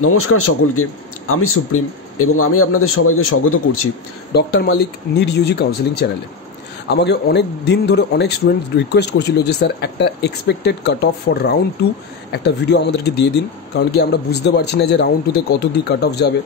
নমস্কার সকলকে, আমি সুপ্রিম এবং আমি আপনাদের সবাইকে স্বাগত করছি ডক্টর মালিক নিট ইউজি কাউন্সেলিং চ্যানেলে। আমাকে অনেক দিন ধরে অনেক স্টুডেন্ট রিকোয়েস্ট করছিল যে স্যার একটা expected cut off for round 2 একটা ভিডিও আমাদেরকে দিয়ে দিন, কারণ কি আমরা বুঝতে পারছি না যে রাউন্ড 2তে কত কী কাট অফ যাবে।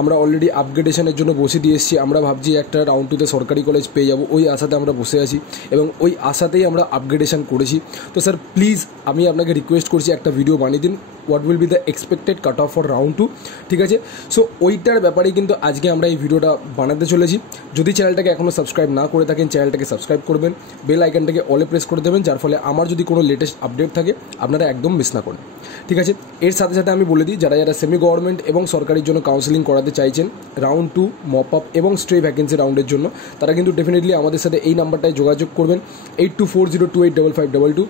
আমরা অলরেডি আপগ্রেডেশনের জন্য বসে দিয়ে এসেছি, আমরা ভাবছি একটা রাউন্ড 2তে সরকারি কলেজ পেয়ে যাবো, ওই আশাতে আমরা বসে আছি এবং ওই আশাতেই আমরা আপগ্রেডেশন করেছি। তো স্যার প্লিজ আমি আপনাকে রিকোয়েস্ট করছি একটা ভিডিও বানিয়ে দিন, what will be the expected cut off for round 2, ঠিক আছে? সো ওইটার ব্যাপারেই কিন্তু আজকে আমরা এই ভিডিওটা বানাতে চলেছি। যদি চ্যানেলটাকে এখনও সাবস্ক্রাইব না করে থাকেন, চ্যানেলটাকে সাবস্ক্রাইব করবেন, বেল আইকনটাকে অলে প্রেস করে দেবেন, যার ফলে আমার যদি কোনো লেটেস্ট আপডেট থাকে আপনারা একদম মিস না করেন, ঠিক আছে? এর সাথে সাথে আমি বলে দিই, যারা যারা সেমি গভর্নমেন্ট এবং সরকারির জন্য কাউন্সেলিং করাতে চাইছেন রাউন্ড 2 মপ আপ এবং স্ট্রে ভ্যাকেন্সি রাউন্ডের জন্য, তারা কিন্তু ডেফিনেটলি আমাদের সাথে এই নাম্বারটায় যোগাযোগ করবেন 8240285522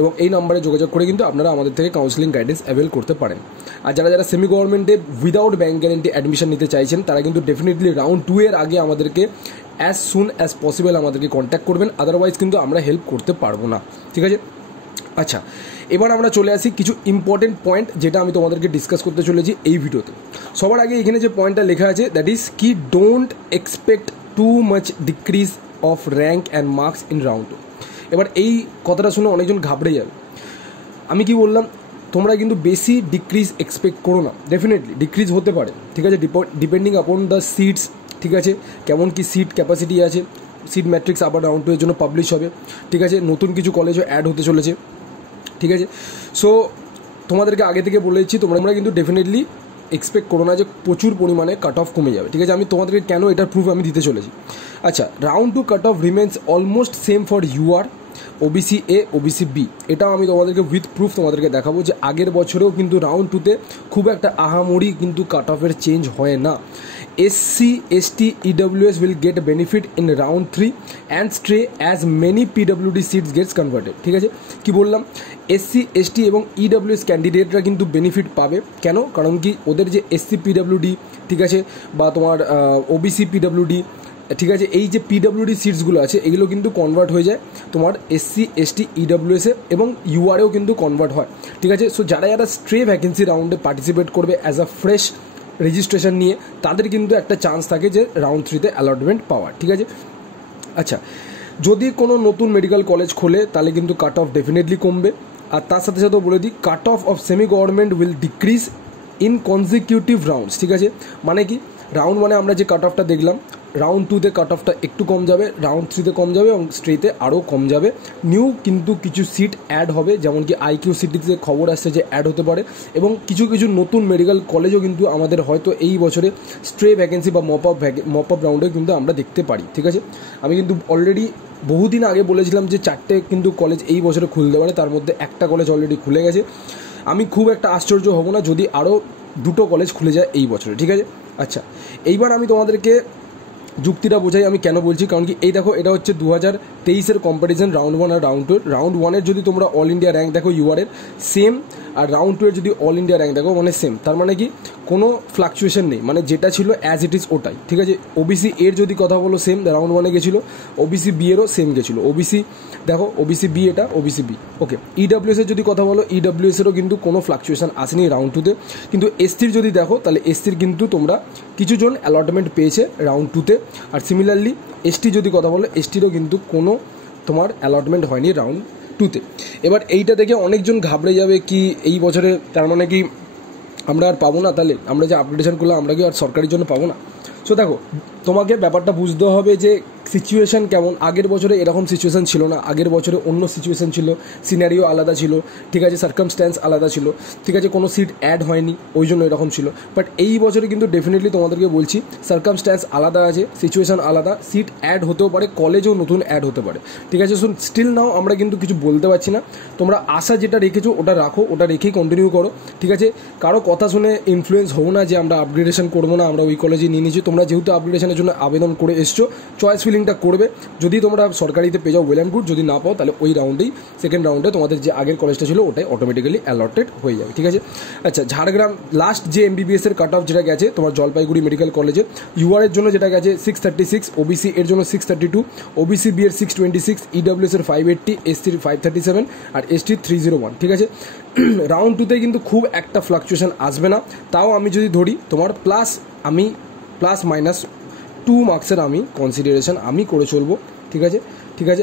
এবং এই নাম্বারে যোগাযোগ করে কিন্তু আপনারা আমাদের থেকে কাউন্সেলিং গাইডেন্স অ্যাভেল করতে পারেন। আর যারা যারা সেমি গভর্নমেন্টে উইদাউট ব্যাঙ্ক গ্যারেন্টি অ্যাডমিশন নিতে চাইছেন, তারা কিন্তু ডেফিনেটলি রাউন্ড 2 এর আগে আমাদেরকে অ্যাজ সুন অ্যাজ পসিবল আমাদেরকে কন্ট্যাক্ট করবেন, আদারওয়াইজ কিন্তু আমরা হেল্প করতে পারবো না, ঠিক আছে? আচ্ছা, এবার আমরা চলে আসি কিছু ইম্পর্টেন্ট পয়েন্ট যেটা আমি তোমাদেরকে ডিসকাস করতে চলেছি এই ভিডিওতে। সবার আগে এখানে যে পয়েন্টটা লেখা আছে, দ্যাট ইজ কি don't expect too much decrease of rank and marks in round 2। এবার এই কথাটা শুনে অনেকজন ঘাবড়ে যাবে। আমি কি বললাম, তোমরা কিন্তু বেশি ডিক্রিজ এক্সপেক্ট করো না, ডেফিনেটলি ডিক্রিজ হতে পারে, ঠিক আছে, ডিপেন্ডিং আপন দ্য সিটস, ঠিক আছে, কেমন কি সিট ক্যাপাসিটি আছে। সিট ম্যাট্রিক্স আবার রাউন্ড 2 এর জন্য পাবলিশ হবে, ঠিক আছে, নতুন কিছু কলেজও অ্যাড হতে চলেছে, ঠিক আছে? সো তোমাদেরকে আগে থেকে বলেছি, তোমরা কিন্তু ডেফিনেটলি এক্সপেক্ট করো না যে প্রচুর পরিমাণে কাট অফ কমে যাবে, ঠিক আছে? আমি তোমাদেরকে কেন এটার প্রুফ আমি দিতে চলেছি। আচ্ছা, round 2 cut off remains almost same for UR, OBC A, OBC B. এটাও আমি তোমাদেরকে উইথ প্রুফ তোমাদেরকে দেখাবো যে আগের বছরেও কিন্তু রাউন্ড 2তে খুব একটা আহামরি কিন্তু কাট অফের চেঞ্জ হয় না। SC, ST, EWS will get benefit in round 3 and stray as many পিডব্লিউডি সিটস গেটস কনভার্টেড, ঠিক আছে? কি বললাম, এসসি, এসটি এবং ইডব্লিউএস ক্যান্ডিডেটরা কিন্তু বেনিফিট পাবে। কেন? কারণ কি ওদের যে এসসি পিডব্লিউডি, ঠিক আছে, বা তোমার ওবিসি পিডব্লিউডি, ঠিক আছে, এই যে পিডব্লিউডি সিটসগুলো আছে এগুলো কিন্তু কনভার্ট হয়ে যায় তোমার এসসি, এসটি, ইডব্লিউএসে এবং ইউআরেও কিন্তু কনভার্ট হয়, ঠিক আছে? সো যারা যারা স্ট্রে ভ্যাকেন্সি রাউন্ডে পার্টিসিপেট করবে অ্যাজ আ ফ্রেশ রেজিস্ট্রেশন নিয়ে, তাদের কিন্তু একটা চান্স থাকে যে রাউন্ড 3তে অ্যালটমেন্ট পাওয়ার, ঠিক আছে? আচ্ছা, যদি কোনো নতুন মেডিকেল কলেজ খোলে তাহলে কিন্তু কাট অফ ডেফিনেটলি কমবে। আর তার সাথে সাথেও বলে দিই, cut off semi government will decrease in consecutive rounds, ঠিক আছে? মানে কি, রাউন্ড 1-এ আমরা যে কাট অফটা দেখলাম, রাউন্ড 2তে কাট অফটা একটু কম যাবে, রাউন্ড 3তে কম যাবে এবং স্ট্রেতে আরও কম যাবে। নিউ কিন্তু কিছু সিট অ্যাড হবে, যেমন কি আইকিউ সিটিতে খবর আসছে যে অ্যাড হতে পারে এবং কিছু কিছু নতুন মেডিকেল কলেজও কিন্তু আমাদের হয়তো এই বছরে স্ট্রে ভ্যাকেন্সি বা মপ আপ রাউন্ডে কিন্তু আমরা দেখতে পারি, ঠিক আছে? আমি কিন্তু অলরেডি বহুদিন আগে বলেছিলাম যে 4টে কিন্তু কলেজ এই বছরে খুলতে পারে, তার মধ্যে একটা কলেজ অলরেডি খুলে গেছে। আমি খুব একটা আশ্চর্য হব না যদি আরও 2টো কলেজ খুলে যায় এই বছরে, ঠিক আছে? আচ্ছা, এইবার আমি তোমাদেরকে যুক্তিটা বোঝাই আমি কেন বলছি। কারণ কি, এই দেখো, এটা হচ্ছে 2023-এর কম্পারিজন রাউন্ড 1 আর রাউন্ড 2। রাউন্ড 1-এর যদি তোমরা অল ইন্ডিয়া র্যাঙ্ক দেখো ইউআরের সেম, আর রাউন্ড 2-এর যদি অল ইন্ডিয়া র্যাঙ্ক দেখো মানে সেম। তার মানে কি, কোনো ফ্লাকচুয়েশন নেই, মানে যেটা ছিল অ্যাজ ইট ইজ ওটাই, ঠিক আছে? ওবিসি এর যদি কথা বলো সেম রাউন্ড 1-এ গেছিলো, ওবিসি বি এরও সেম গেছিলো। ওবিসি দেখো, ওবিসি বি, এটা ওবিসি বি, ওকে। ইডব্লিউএস এর যদি কথা বলো, ইডব্লিউএস-এরও কিন্তু কোনো ফ্লাকচুয়েশন আসেনি রাউন্ড 2-তে। কিন্তু এসটির যদি দেখো, তাহলে এসটির কিন্তু তোমরা কিছুজন অ্যালটমেন্ট পেয়েছে রাউন্ড 2-তে। আর সিমিলারলি এসটি যদি কথা বলো, এসটিরও কিন্তু কোনো তোমার অ্যালটমেন্ট হয়নি রাউন্ড 2-তে। এবার এইটা দেখে অনেকজন ঘাবড়ে যাবে কি এই বছরে তার মানে কি আমরা আর পাবো না, তাহলে আমরা যে আপগ্রেডেশন করলাম আমরা কি আর সরকারির জন্য পাবো না? সো দেখো, তোমাকে ব্যাপারটা বুঝতে হবে যে সিচুয়েশান কেমন। আগের বছরে এরকম সিচুয়েশান ছিল না, আগের বছরে অন্য সিচুয়েশান ছিল, সিনারিও আলাদা ছিল, ঠিক আছে, সার্কামস্ট্যান্স আলাদা ছিল, ঠিক আছে, কোনো সিট অ্যাড হয়নি ওই জন্য এরকম ছিল। বাট এই বছরে কিন্তু ডেফিনেটলি তোমাদেরকে বলছি সার্কামস্ট্যান্স আলাদা আছে, সিচুয়েশান আলাদা, সিট অ্যাড হতেও পারে, কলেজও নতুন অ্যাড হতে পারে, ঠিক আছে? সো স্টিল নাও আমরা কিন্তু কিছু বলতে পারছি না। তোমরা আশা যেটা রেখেছো ওটা রাখো, ওটা রেখেই কন্টিনিউ করো, ঠিক আছে? কারো কথা শুনে ইনফ্লুয়েন্স হবো না যে আমরা আপগ্রেডেশন করবো না, আমরা ওই কলেজে নিয়ে নিয়েছি। তোমরা যেহেতু আপগ্রেডেশনের জন্য আবেদন করে এসছো, চয়েস ফিলিং কাউন্সিলিংটা করবে। যদি তোমরা সরকারিতে পেয়ে যাও ওয়েল অ্যান্ড গুড, যদি না পাও তাহলে ওই রাউন্ডেই সেকেন্ড রাউন্ডে তোমাদের যে আগের কলেজটা ছিল ওটাই অটোমেটিক্যালি অ্যালটেড হয়ে যাবে, ঠিক আছে। আচ্ছা, ঝাড়গ্রাম লাস্ট যে এমবিবিএস এর কাট অফ যেটা গেছে তোমার জলপাইগুড়ি মেডিকেল কলেজে, ইউআর এর জন্য যেটা গেছে 636, ওবিসি এর জন্য 632, ওবিসি বি এর 626, ইডব্লিউএস এর 580, এসটির 537 আর এসটির 301, ঠিক আছে। রাউন্ড টুতে কিন্তু খুব একটা ফ্লাকচুয়েশন আসবে না। তাও আমি যদি ধরি তোমার প্লাস মাইনাস 2 মার্কসের আমি কনসিডারেশন আমি করে চলবো, ঠিক আছে।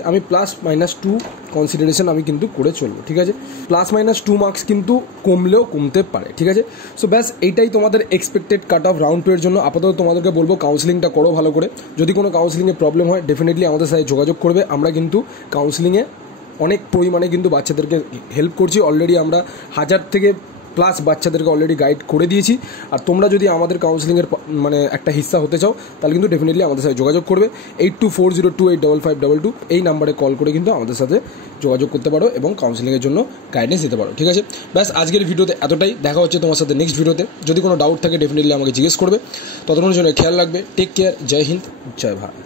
আমি প্লাস মাইনাস 2 কনসিডারেশন আমি কিন্তু করে চলবো, ঠিক আছে। প্লাস মাইনাস 2 মার্কস কিন্তু কমলেও কমতে পারে, ঠিক আছে। সো ব্যাস এইটাই তোমাদের এক্সপেক্টেড কাট অফ রাউন্ড 2 এর জন্য। আপাতত তোমাদেরকে বলবো কাউন্সিলিংটা করো ভালো করে। যদি কোনো কাউন্সিলিংয়ে প্রবলেম হয় ডেফিনেটলি আমাদের সাথে যোগাযোগ করবে। আমরা কিন্তু কাউন্সিলিংয়ে অনেক পরিমাণে কিন্তু বাচ্চাদেরকে হেল্প করছি। অলরেডি আমরা 1000 থেকে প্লাস বাচ্চাদেরকে অলরেডি গাইড করে দিয়েছি। আর তোমরা যদি আমাদের কাউন্সিলিংয়ের মানে একটা হিস্সা হতে চাও তাহলে কিন্তু ডেফিনেটলি আমাদের সাথে যোগাযোগ করবে। 8240285522 এই নাম্বারে কল করে কিন্তু আমাদের সাথে যোগাযোগ করতে পারো এবং কাউন্সিলিংয়ের জন্য গাইডেন্স দিতে পারো, ঠিক আছে। ব্যাস আজকের ভিডিওতে এতটাই। দেখা হচ্ছে তোমার সাথে নেক্সট ভিডিওতে। যদি কোনো ডাউট থাকে ডেফিনেটলি আমাকে জিজ্ঞেস করবে। ততক্ষণের জন্য খেয়াল রাখবে। Take care. জয় হিন্দ, জয় ভারত।